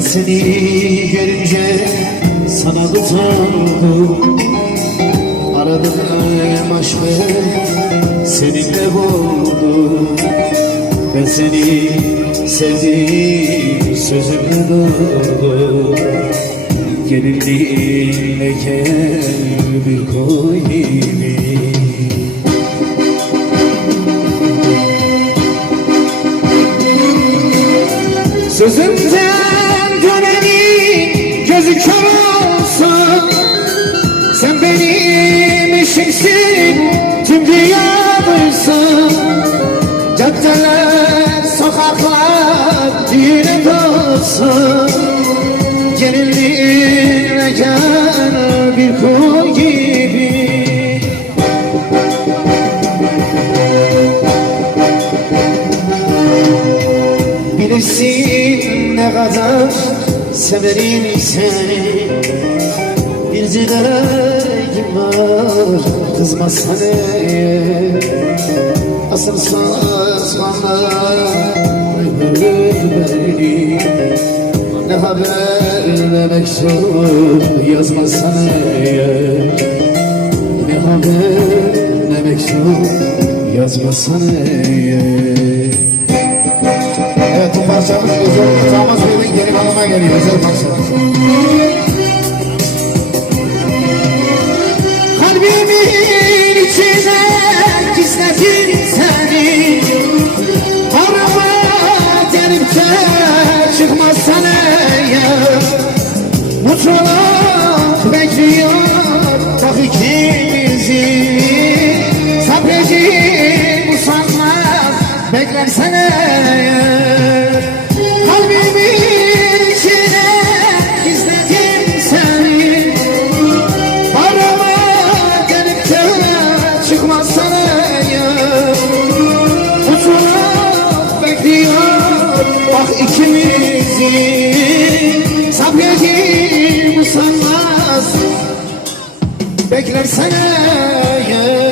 seni görünce sana tutuldum Aradım aşkı seninle buldum. Ben seni sevdim sözümle durdum. Gelinliğinle gel bir koy gibi Sözümden eşimsin tüm dünya duysun Caddeler, sokaklar düğüne dolsun Gelinliğine gel bir kuğu gibi. Bilirsin ne kadar severim seni. Bir dileğim var kızmazsan eğer Asılsız kanlar beni Ne haber ne mektup yazmazsan eğer Ne haber ne mektup yazmazsan eğer Evet bu parçamız özel Thomas Bey'in geri kalanına geliyor özel parçamız. İçine gizledim seni. Arama delip de çıkmazsan eğer. Mutluluk bekliyor bak ikimizi Sabredip usanmaz beklersen eğer ikimizi Sabredip usanmaz. Beklersen eğer